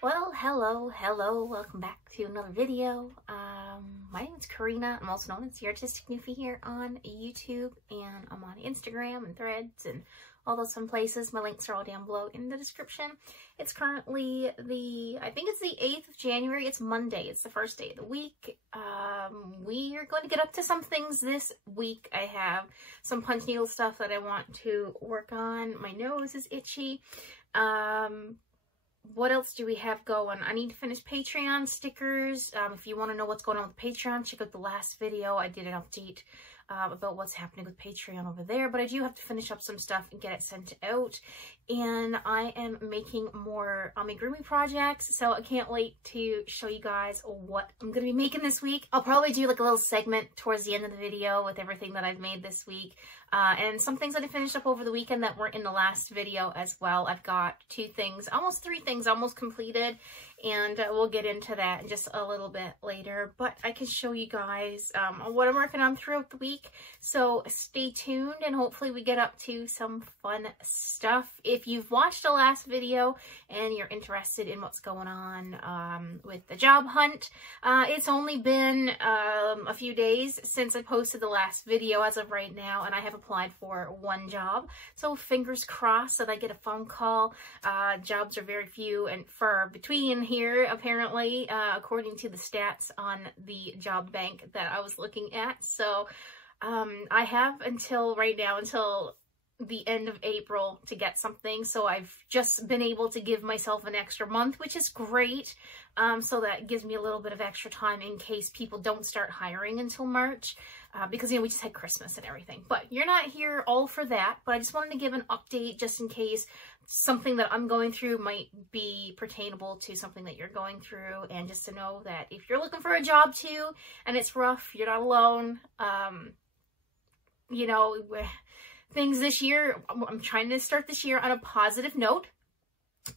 Well, hello, welcome back to another video. My name is Karina. I'm also known as the Artistic Newfie here on YouTube, and I'm on Instagram and Threads and all those fun places. My links are all down below in the description. It's currently I think it's the 8th of January. It's Monday. It's the first day of the week. We are going to get up to some things this week. I have some punch needle stuff that I want to work on. My nose is itchy. What else do we have going? I need to finish Patreon stickers. If you want to know what's going on with Patreon, check out the last video. I did an update about what's happening with Patreon over there, but I do have to finish up some stuff and get it sent out. And I am making more amigurumi projects, so I can't wait to show you guys what I'm going to be making this week. I'll probably do like a little segment towards the end of the video with everything that I've made this week. And some things that I finished up over the weekend that weren't in the last video as well. I've got 2 things, almost 3 things almost completed, and we'll get into that in just a little bit later. But I can show you guys what I'm working on throughout the week, so stay tuned and hopefully we get up to some fun stuff. If you've watched the last video and you're interested in what's going on with the job hunt, it's only been a few days since I posted the last video as of right now, and I have applied for 1 job, so fingers crossed that I get a phone call. Jobs are very few and far between here, apparently, according to the stats on the job bank that I was looking at. So I have until right now, until the end of April to get something, so I've just been able to give myself an extra month, which is great. So that gives me a little bit of extra time in case people don't start hiring until March, because, you know, we just had Christmas and everything. But you're not here all for that, but I just wanted to give an update just in case something that I'm going through might be pertainable to something that you're going through, and just to know that if you're looking for a job too and it's rough, you're not alone. You know, things this year, I'm trying to start this year on a positive note,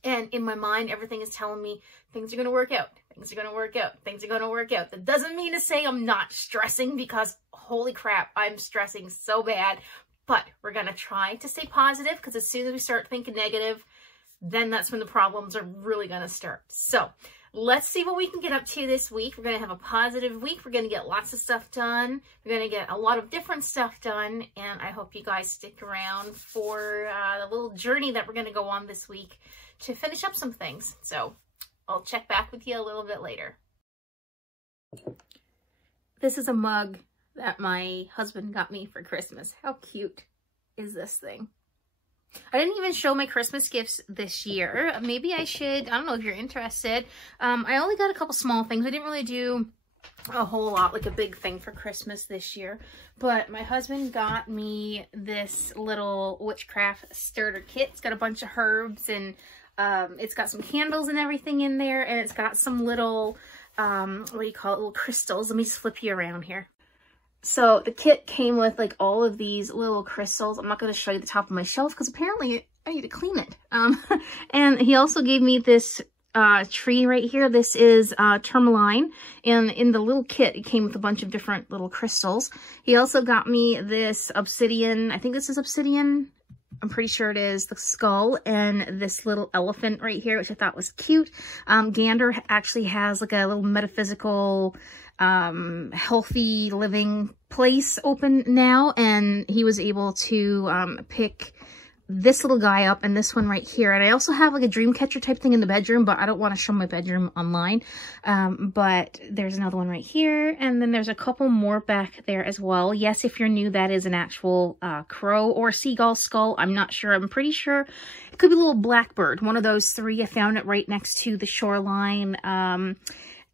and in my mind everything is telling me things are going to work out, things are going to work out, things are going to work out. That doesn't mean to say I'm not stressing, because holy crap, I'm stressing so bad. But we're going to try to stay positive, because as soon as we start thinking negative, then that's when the problems are really going to start. So let's see what we can get up to this week. We're going to have a positive week. We're going to get lots of stuff done. We're going to get a lot of different stuff done. And I hope you guys stick around for the little journey that we're going to go on this week to finish up some things. So I'll check back with you a little bit later. This is a mug that my husband got me for Christmas. How cute is this thing? I didn't even show my Christmas gifts this year. Maybe I should. I don't know if you're interested. I only got a couple small things. I didn't really do a whole lot, like a big thing for Christmas this year. But my husband got me this little witchcraft starter kit. It's got a bunch of herbs, and it's got some candles and everything in there. And it's got some little, what do you call it, little crystals. Let me just flip you around here. So the kit came with like all of these little crystals. I'm not going to show you the top of my shelf because apparently I need to clean it. And he also gave me this tree right here. This is tourmaline, and in the little kit it came with a bunch of different little crystals. He also got me this obsidian. I think this is obsidian. I'm pretty sure it is, the skull, and this little elephant right here, which I thought was cute. Gander actually has like a little metaphysical healthy living place open now, and he was able to pick this little guy up and this one right here. And I also have like a dream catcher type thing in the bedroom, but I don't want to show my bedroom online. But there's another one right here, and then there's a couple more back there as well. Yes, if you're new, that is an actual crow or seagull skull. I'm not sure. I'm pretty sure it could be a little blackbird, one of those 3. I found it right next to the shoreline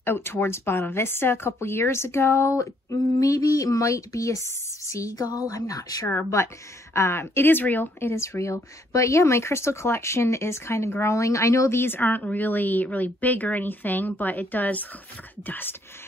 out towards Bonavista Vista a couple years ago. Maybe it might be a seagull, I'm not sure, but it is real. It is real. But yeah, my crystal collection is kind of growing. I know these aren't really big or anything, but it does,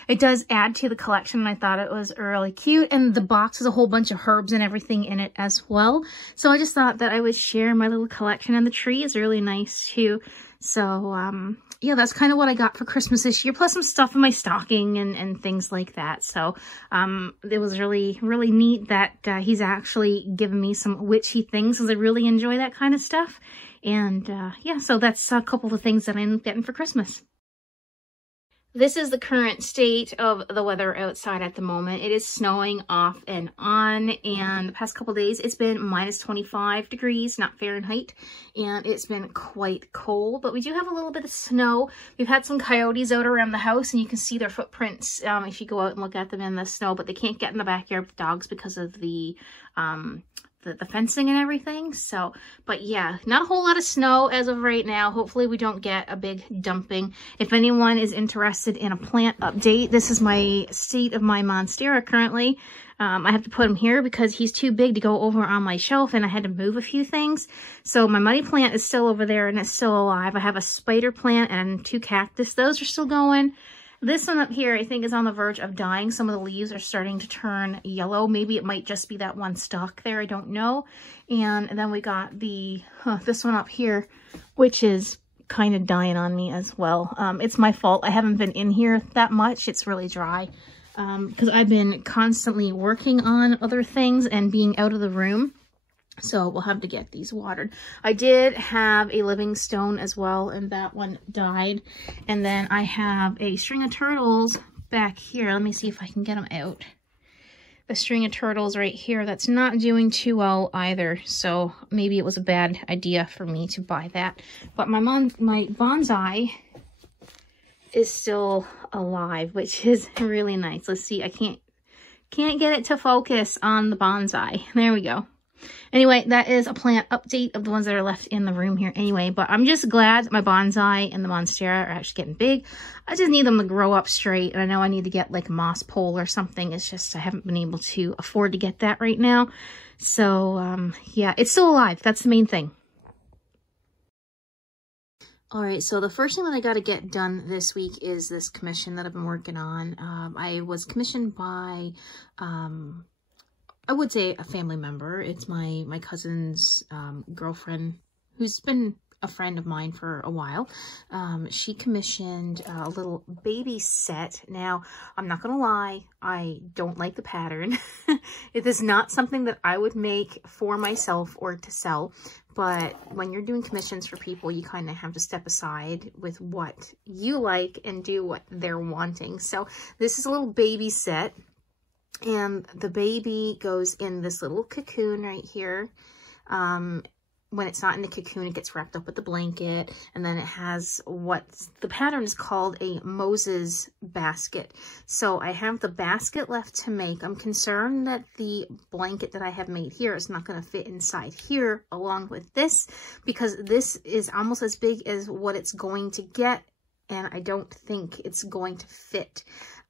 it does add to the collection, and I thought it was really cute. And the box has a whole bunch of herbs and everything in it as well. So I just thought that I would share my little collection, and the tree is really nice too. So yeah, that's kind of what I got for Christmas this year, plus some stuff in my stocking and things like that. So it was really neat that he's actually given me some witchy things, because I really enjoy that kind of stuff. And yeah, so that's a couple of things that I'm getting for Christmas. This is the current state of the weather outside at the moment. It is snowing off and on, and the past couple days it's been minus 25 degrees, not Fahrenheit, and it's been quite cold, but we do have a little bit of snow. We've had some coyotes out around the house, and you can see their footprints if you go out and look at them in the snow, but they can't get in the backyard with dogs because of the fencing and everything. So, but yeah, not a whole lot of snow as of right now. Hopefully we don't get a big dumping. If anyone is interested in a plant update, this is my state of my monstera currently. I have to put him here because he's too big to go over on my shelf, and I had to move a few things. So my money plant is still over there and it's still alive. I have a spider plant and 2 cactus. Those are still going. This one up here, I think, is on the verge of dying. Some of the leaves are starting to turn yellow. Maybe it might just be that one stalk there. I don't know. And then we got the this one up here, which is kind of dying on me as well. It's my fault. I haven't been in here that much. It's really dry because I've been constantly working on other things and being out of the room. So we'll have to get these watered. I did have a living stone as well, and that one died. And then I have a string of turtles back here. Let me see if I can get them out. The string of turtles right here, that's not doing too well either. So maybe it was a bad idea for me to buy that. But my bonsai is still alive, which is really nice. Let's see, I can't get it to focus on the bonsai. There we go. Anyway, that is a plant update of the ones that are left in the room here anyway. But I'm just glad my bonsai and the monstera are actually getting big. I just need them to grow up straight. And I know I need to get like a moss pole or something. It's just I haven't been able to afford to get that right now. So, yeah, it's still alive. That's the main thing. All right, so the first thing that I got to get done this week is this commission that I've been working on. I was commissioned by... I would say a family member. It's my cousin's girlfriend, who's been a friend of mine for a while. She commissioned a little baby set. Now, I'm not gonna lie, I don't like the pattern. It is not something that I would make for myself or to sell, but when you're doing commissions for people, you kind of have to step aside with what you like and do what they're wanting. So this is a little baby set. And the baby goes in this little cocoon right here. When it's not in the cocoon, it gets wrapped up with the blanket. And then it has what the pattern is called a Moses basket. So I have the basket left to make. I'm concerned that the blanket that I have made here is not going to fit inside here along with this, because this is almost as big as what it's going to get. And I don't think it's going to fit.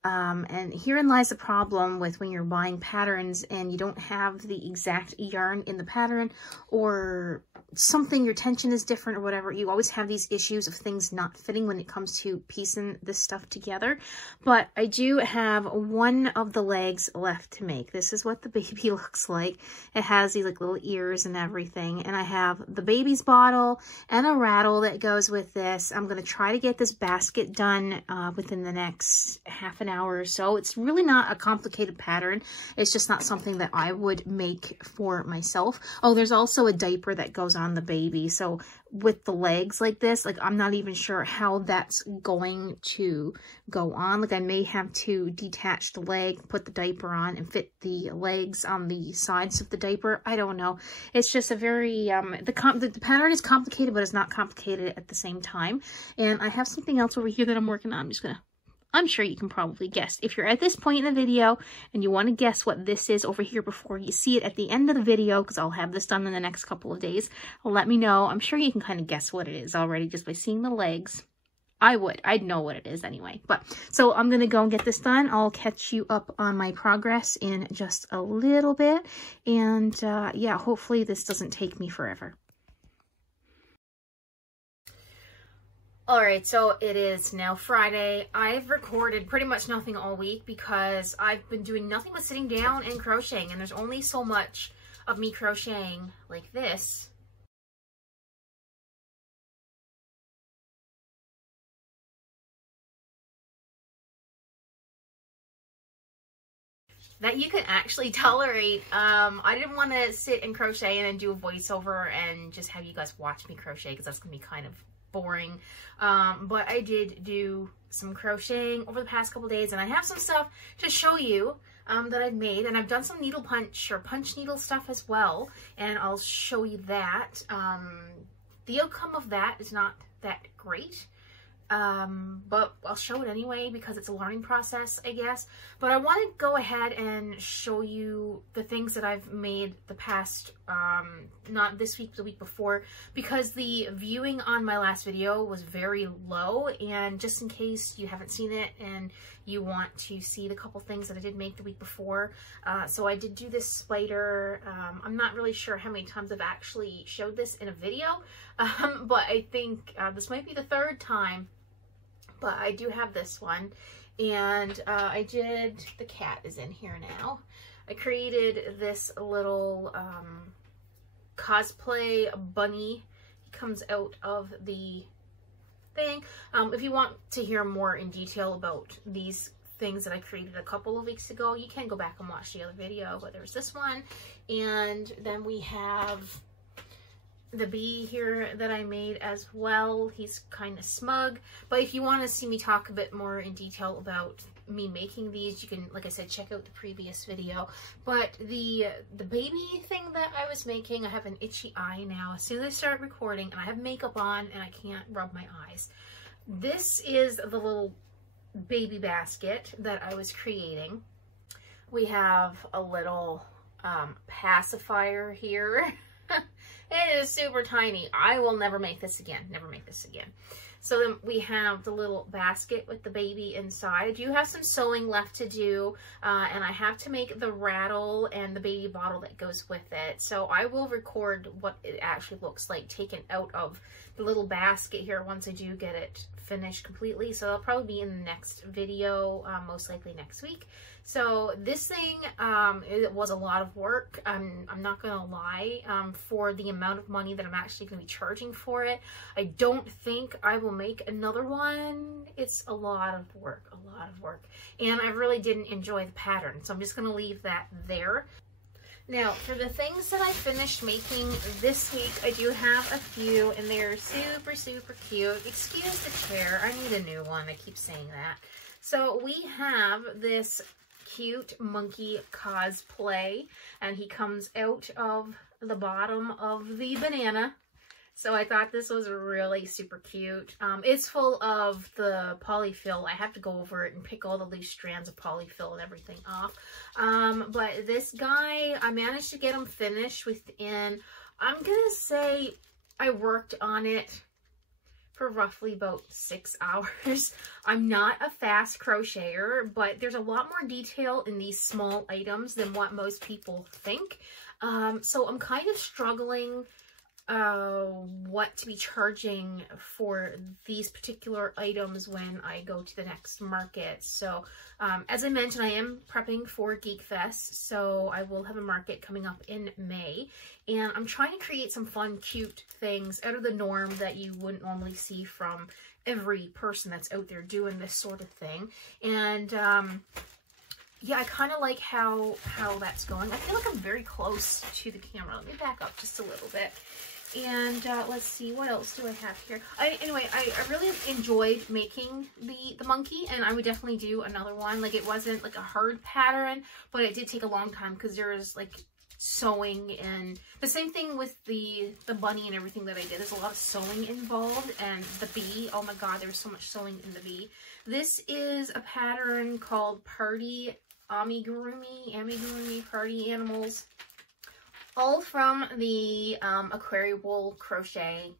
And herein lies the problem with when you're buying patterns and you don't have the exact yarn in the pattern, or something, your tension is different or whatever. You always have these issues of things not fitting when it comes to piecing this stuff together. But I do have one of the legs left to make. This is what the baby looks like. It has these like little ears and everything. And I have the baby's bottle and a rattle that goes with this. I'm going to try to get this basket done within the next half an hour or so. It's really not a complicated pattern. It's just not something that I would make for myself. Oh, there's also a diaper that goes on the baby. So with the legs like this, like I'm not even sure how that's going to go on. Like I may have to detach the leg, put the diaper on, and fit the legs on the sides of the diaper. I don't know. It's just a very, the pattern is complicated, but it's not complicated at the same time. And I have something else over here that I'm working on. I'm sure you can probably guess. If you're at this point in the video and you want to guess what this is over here before you see it at the end of the video, because I'll have this done in the next couple of days, let me know. I'm sure you can kind of guess what it is already just by seeing the legs. I'd know what it is anyway. But so I'm going to go and get this done. I'll catch you up on my progress in just a little bit. And yeah, hopefully this doesn't take me forever. Alright, so it is now Friday. I've recorded pretty much nothing all week because I've been doing nothing but sitting down and crocheting, and there's only so much of me crocheting like this. that you can actually tolerate. I didn't want to sit and crochet and then do a voiceover and just have you guys watch me crochet, because that's gonna be kind of boring. But I did do some crocheting over the past couple days, and I have some stuff to show you that I've made, and I've done some needle punch or punch needle stuff as well, and I'll show you that. The outcome of that is not that great, but I'll show it anyway because it's a learning process, I guess. But I want to go ahead and show you the things that I've made the past, not this week, the week before, because the viewing on my last video was very low, and just in case you haven't seen it and you want to see the couple things that I did make the week before. So I did do this spider. I'm not really sure how many times I've actually showed this in a video, but I think this might be the third time. But I do have this one, and I did, the cat is in here now. I created this little cosplay bunny. He comes out of the thing. If you want to hear more in detail about these things that I created a couple of weeks ago, you can go back and watch the other video, but there's this one. And then we have the bee here that I made as well. He's kind of smug, but if you want to see me talk a bit more in detail about me making these, you can, like I said, check out the previous video. But the baby thing that I was making, I have an itchy eye now as soon as I start recording, and I have makeup on and I can't rub my eyes. This is the little baby basket that I was creating. We have a little pacifier here. It is super tiny. I will never make this again. Never make this again. So then we have the little basket with the baby inside. I do have some sewing left to do, and I have to make the rattle and the baby bottle that goes with it. So I will record what it actually looks like taken out of the little basket here once I do get it finished completely. So it'll probably be in the next video, most likely next week. So this thing, it was a lot of work. I'm not gonna lie, for the amount of money that I'm actually gonna be charging for it. I don't think I will make another one. It's a lot of work, and I really didn't enjoy the pattern, so I'm just gonna leave that there. Now, for the things that I finished making this week, I do have a few, and they're super, super cute. Excuse the chair, I need a new one, I keep saying that. So we have this cute monkey cosplay, and he comes out of the bottom of the banana. So I thought this was really super cute. It's full of the polyfill. I have to go over it and pick all the loose strands of polyfill and everything off. But this guy, I managed to get him finished within, I'm gonna say I worked on it for roughly about 6 hours. I'm not a fast crocheter, but there's a lot more detail in these small items than what most people think. So I'm kind of struggling what to be charging for these particular items when I go to the next market. So as I mentioned, I am prepping for Geek Fest, so I will have a market coming up in May, and I'm trying to create some fun, cute things out of the norm that you wouldn't normally see from every person that's out there doing this sort of thing. And yeah, I kind of like how that's going. I feel like I'm very close to the camera. Let me back up just a little bit. And let's see, what else do I have here? Anyway, I really enjoyed making the monkey, and I would definitely do another one. Like, it wasn't like a hard pattern, but it did take a long time because there's like sewing, and the same thing with the bunny and everything that I did. There's a lot of sewing involved, and the bee, oh my god, there's so much sewing in the bee. This is a pattern called Party Amigurumi Party Animals. All from the Aquariwool Crochet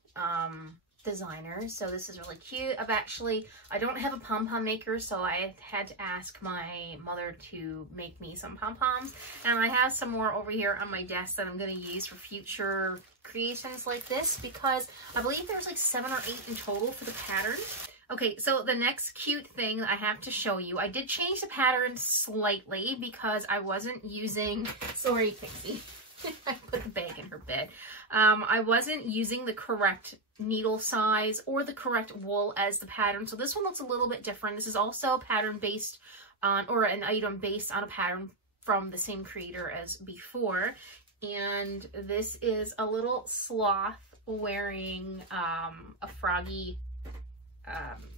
designer. So this is really cute. I don't have a pom-pom maker, so I had to ask my mother to make me some pom-poms. And I have some more over here on my desk that I'm going to use for future creations like this, because I believe there's like 7 or 8 in total for the pattern. Okay, so the next cute thing that I have to show you, I did change the pattern slightly because I wasn't using, sorry, you can't see. I put the bag in her bed. I wasn't using the correct needle size or the correct wool as the pattern. So this one looks a little bit different. This is also a pattern based on, or an item based on a pattern from the same creator as before. And this is a little sloth wearing a froggy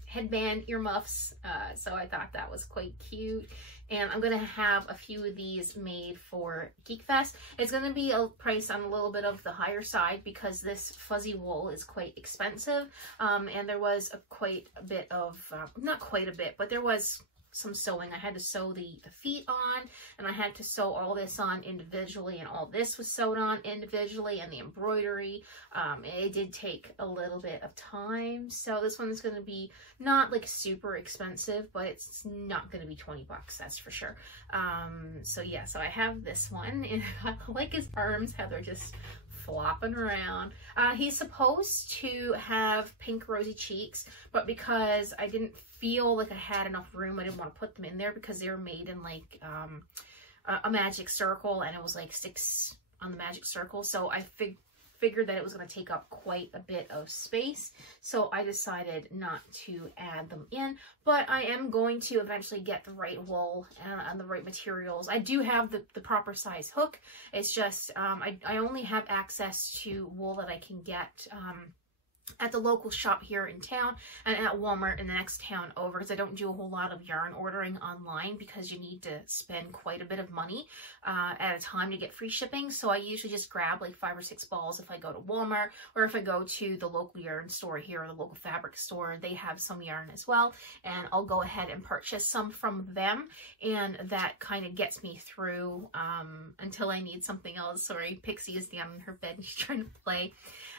headband, earmuffs, so I thought that was quite cute. And I'm going to have a few of these made for Geek Fest. It's going to be a price on a little bit of the higher side because this fuzzy wool is quite expensive, and there was quite a bit of, not quite a bit, but there was some sewing. I had to sew the feet on, and I had to sew all this on individually, and all this was sewed on individually, and the embroidery. It did take a little bit of time, so this one's going to be not like super expensive, but it's not going to be 20 bucks, that's for sure. So yeah, so I have this one, and I like his arms, how they're just flopping around. He's supposed to have pink rosy cheeks, but because I didn't feel like I had enough room, I didn't want to put them in there because they were made in like a magic circle, and it was like 6 on the magic circle, so I figured that it was going to take up quite a bit of space, so I decided not to add them in. But I am going to eventually get the right wool and the right materials. I do have the proper size hook. It's just I only have access to wool that I can get at the local shop here in town and at Walmart in the next town over, because I don't do a whole lot of yarn ordering online because you need to spend quite a bit of money at a time to get free shipping. So I usually just grab like 5 or 6 balls if I go to Walmart, or if I go to the local yarn store here or the local fabric store, they have some yarn as well, and I'll go ahead and purchase some from them, and that kind of gets me through until I need something else. Sorry, Pixie is down in her bed and she's trying to play.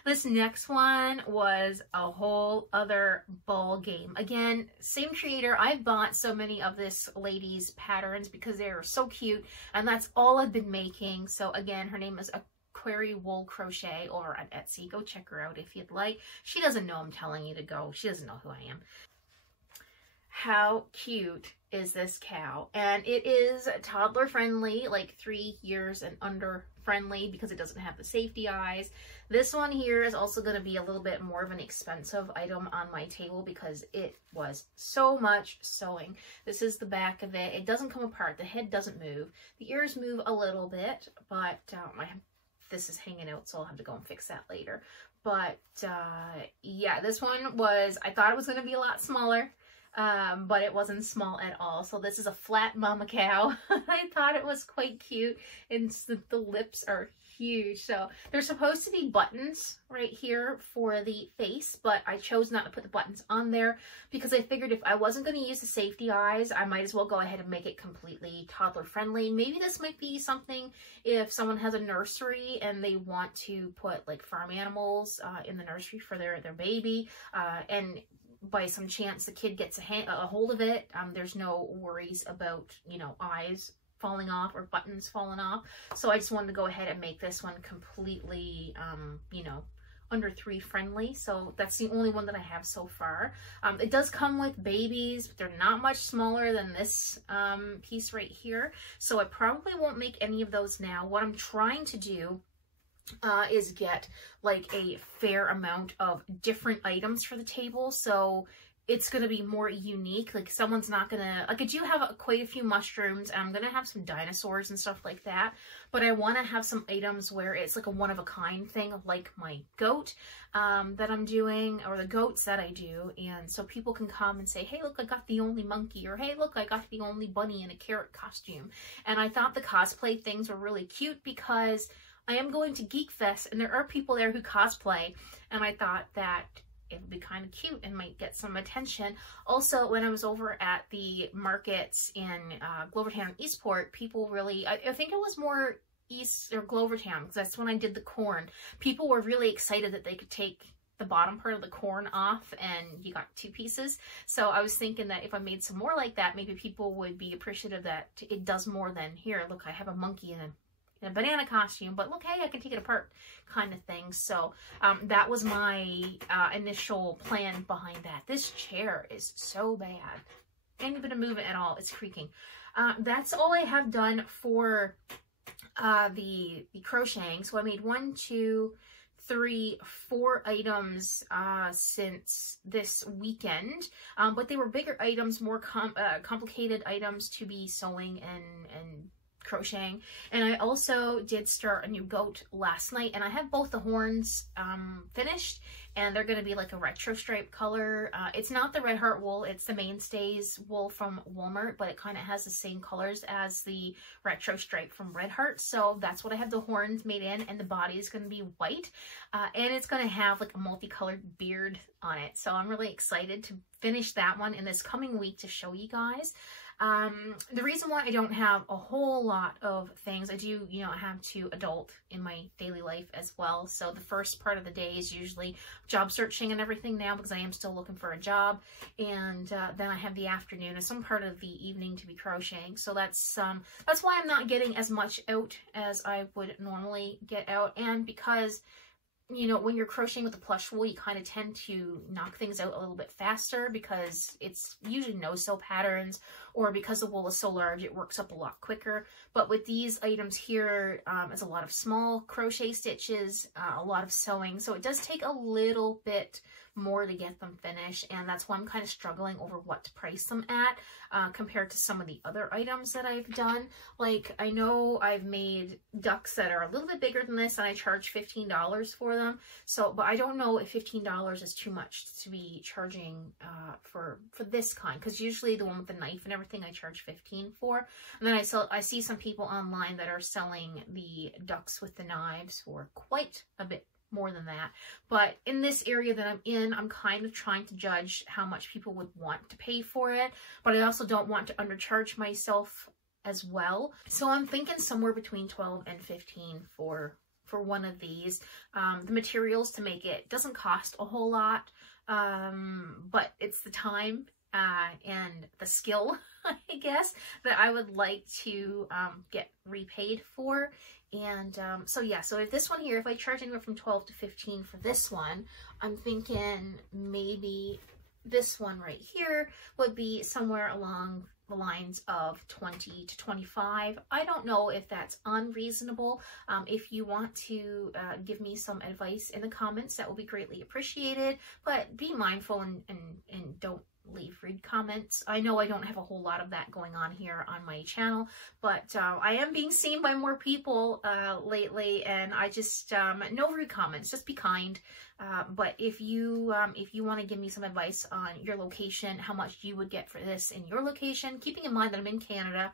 This next one was a whole other ball game. Again, same creator. I've bought so many of this lady's patterns because they're so cute, and that's all I've been making. So again, her name is Query Wool Crochet over on Etsy. Go check her out if you'd like. She doesn't know I'm telling you to go. She doesn't know who I am. How cute is this cow? And it is toddler friendly, like 3 years and under friendly, because it doesn't have the safety eyes. This one here is also going to be a little bit more of an expensive item on my table because it was so much sewing. This is the back of it. It doesn't come apart. The head doesn't move. The ears move a little bit, but this is hanging out, so I'll have to go and fix that later. But yeah, this one was, I thought it was going to be a lot smaller. But it wasn't small at all. So this is a flat mama cow. I thought it was quite cute, and the lips are huge. So there's supposed to be buttons right here for the face, but I chose not to put the buttons on there because I figured if I wasn't going to use the safety eyes, I might as well go ahead and make it completely toddler friendly. Maybe this might be something if someone has a nursery and they want to put like farm animals in the nursery for their baby, and by some chance the kid gets a hold of it, there's no worries about, you know, eyes falling off or buttons falling off. So I just wanted to go ahead and make this one completely, you know, under 3 friendly. So that's the only one that I have so far. It does come with babies, but they're not much smaller than this piece right here. So I probably won't make any of those now. What I'm trying to do is get like a fair amount of different items for the table, so it's going to be more unique. Like someone's not going to, like I do have quite a few mushrooms, and I'm going to have some dinosaurs and stuff like that, but I want to have some items where it's like a one-of-a-kind thing, like my goat that I'm doing, or the goats that I do, and so people can come and say, hey look, I got the only monkey, or hey look, I got the only bunny in a carrot costume. And I thought the cosplay things were really cute because I am going to Geek Fest, and there are people there who cosplay, and I thought that it would be kind of cute and might get some attention. Also, when I was over at the markets in Glovertown and Eastport, people really, I think it was more East or Glovertown, because that's when I did the corn. People were really excited that they could take the bottom part of the corn off and you got 2 pieces. So I was thinking that if I made some more like that, maybe people would be appreciative that it does more than, here, look, I have a monkey in a banana costume, but look, hey, I can take it apart kind of thing. So that was my initial plan behind that. This chair is so bad. Ain't even a move it at all. It's creaking. That's all I have done for the crocheting. So I made 1, 2, 3, 4 items since this weekend, but they were bigger items, more complicated items to be sewing and crocheting. And I also did start a new goat last night, and I have both the horns finished, and they're going to be like a retro stripe color. It's not the Red Heart wool, it's the Mainstays wool from Walmart, but it kind of has the same colors as the retro stripe from Red Heart. So that's what I have the horns made in, and the body is going to be white, and it's going to have like a multicolored beard on it. So I'm really excited to finish that one in this coming week to show you guys. The reason why I don't have a whole lot of things, I do, you know, have to adult in my daily life as well. So the first part of the day is usually job searching and everything now, because I am still looking for a job. And then I have the afternoon and some part of the evening to be crocheting. So that's why I'm not getting as much out as I would normally get out. And because, you know, when you're crocheting with the plush wool, you kind of tend to knock things out a little bit faster because it's usually no-sew patterns, or because the wool is so large, it works up a lot quicker. But with these items here, it's a lot of small crochet stitches, a lot of sewing, so it does take a little bit more to get them finished, and that's why I'm kind of struggling over what to price them at compared to some of the other items that I've done. Like, I know I've made ducks that are a little bit bigger than this, and I charge $15 for them. So, but I don't know if $15 is too much to be charging for this kind, because usually the one with the knife and everything I charge $15 for. And then I see some people online that are selling the ducks with the knives for quite a bit more than that. But in this area that I'm in, I'm kind of trying to judge how much people would want to pay for it, but I also don't want to undercharge myself as well. So I'm thinking somewhere between 12 and 15 for one of these. The materials to make it doesn't cost a whole lot, but it's the time and the skill, I guess, that I would like to get repaid for. And so yeah, so if this one here, if I charge anywhere from 12 to 15 for this one, I'm thinking maybe this one right here would be somewhere along the lines of 20 to 25. I don't know if that's unreasonable. If you want to give me some advice in the comments, that will be greatly appreciated. But be mindful and don't leave rude comments. I know I don't have a whole lot of that going on here on my channel, but I am being seen by more people lately, and I just no rude comments, just be kind. But if you want to give me some advice on your location, how much you would get for this in your location, keeping in mind that I'm in Canada,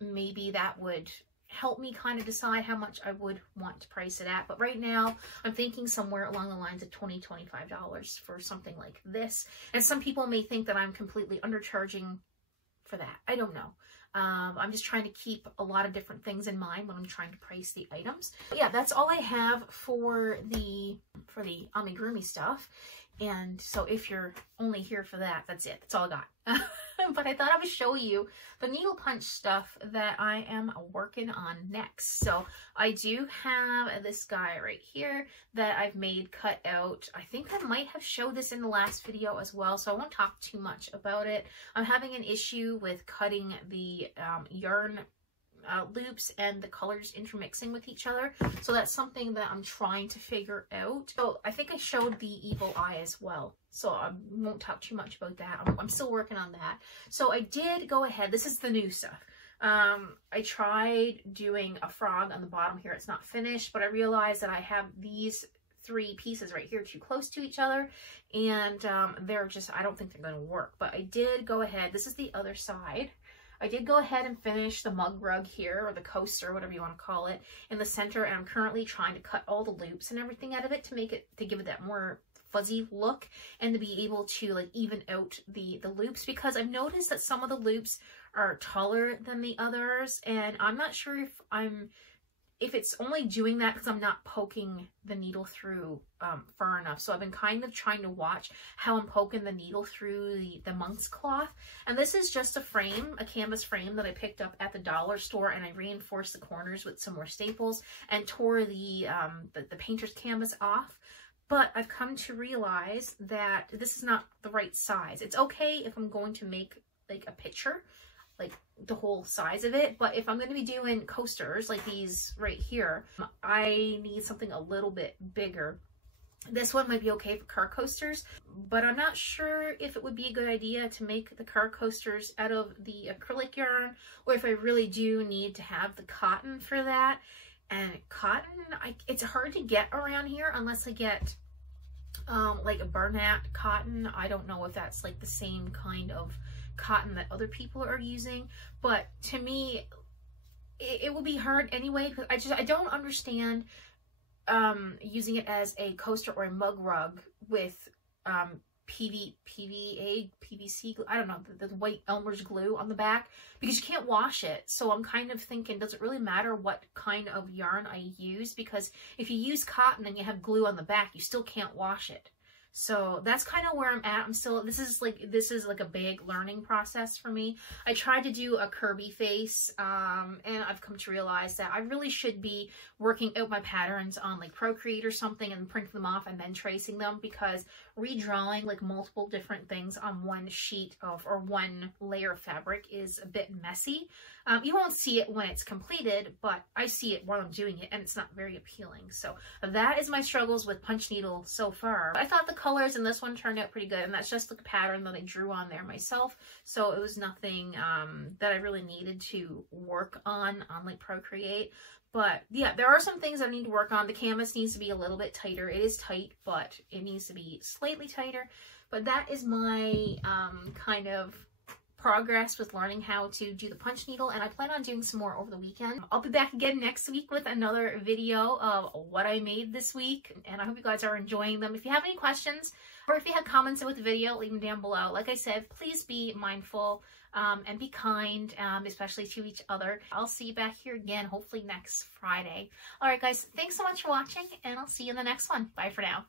maybe that would help me kind of decide how much I would want to price it at. But right now I'm thinking somewhere along the lines of $20, $25 for something like this. And some people may think that I'm completely undercharging for that. I don't know. I'm just trying to keep a lot of different things in mind when I'm trying to price the items. But yeah, that's all I have for the amigurumi stuff. And so if you're only here for that, that's it. That's all I got. But I thought I would show you the needle punch stuff that I am working on next. So I do have this guy right here that I've made cut out. I think I might have showed this in the last video as well, so I won't talk too much about it. I'm having an issue with cutting the yarn loops and the colors intermixing with each other, so that's something that I'm trying to figure out. So I think I showed the evil eye as well, so I won't talk too much about that. I'm still working on that. So I did go ahead, this is the new stuff. I tried doing a frog on the bottom here. It's not finished, but I realized that I have these three pieces right here too close to each other, and they're just, I don't think they're going to work. But I did go ahead, this is the other side. I did go ahead and finish the mug rug here, or the coaster, whatever you want to call it, in the center, and I'm currently trying to cut all the loops and everything out of it to give it that more fuzzy look, and to be able to like even out the loops, because I've noticed that some of the loops are taller than the others, and I'm not sure if it's only doing that because I'm not poking the needle through far enough. So I've been kind of trying to watch how I'm poking the needle through the monk's cloth. And this is just a frame, a canvas frame that I picked up at the dollar store, and I reinforced the corners with some more staples and tore the painter's canvas off. But I've come to realize that this is not the right size. It's okay if I'm going to make like a picture, like the whole size of it, but if I'm going to be doing coasters like these right here, I need something a little bit bigger. This one might be okay for car coasters, but I'm not sure if it would be a good idea to make the car coasters out of the acrylic yarn, or if I really do need to have the cotton for that. And cotton, it's hard to get around here unless I get like a Bernat cotton. I don't know if that's like the same kind of cotton that other people are using, but to me it will be hard anyway, because I don't understand using it as a coaster or a mug rug with PVC glue, I don't know, the white Elmer's glue on the back, because you can't wash it. So I'm kind of thinking, does it really matter what kind of yarn I use? Because if you use cotton and you have glue on the back, you still can't wash it. So that's kind of where I'm at. I'm still, this is like a big learning process for me. I tried to do a Kirby face, and I've come to realize that I really should be working out my patterns on like Procreate or something and printing them off and then tracing them, because redrawing like multiple different things on one sheet of, or one layer of fabric is a bit messy. You won't see it when it's completed, but I see it while I'm doing it, and it's not very appealing. So that is my struggles with punch needle so far. I thought the colors in this one turned out pretty good, and that's just the pattern that I drew on there myself. So it was nothing that I really needed to work on like Procreate. But yeah, there are some things I need to work on. The canvas needs to be a little bit tighter. It is tight, but it needs to be slightly tighter. But that is my kind of progress with learning how to do the punch needle, and I plan on doing some more over the weekend. I'll be back again next week with another video of what I made this week, and I hope you guys are enjoying them. If you have any questions, or if you have comments with the video, leave them down below. Like I said, please be mindful and be kind, especially to each other. I'll see you back here again, hopefully next Friday. All right, guys, thanks so much for watching, and I'll see you in the next one. Bye for now.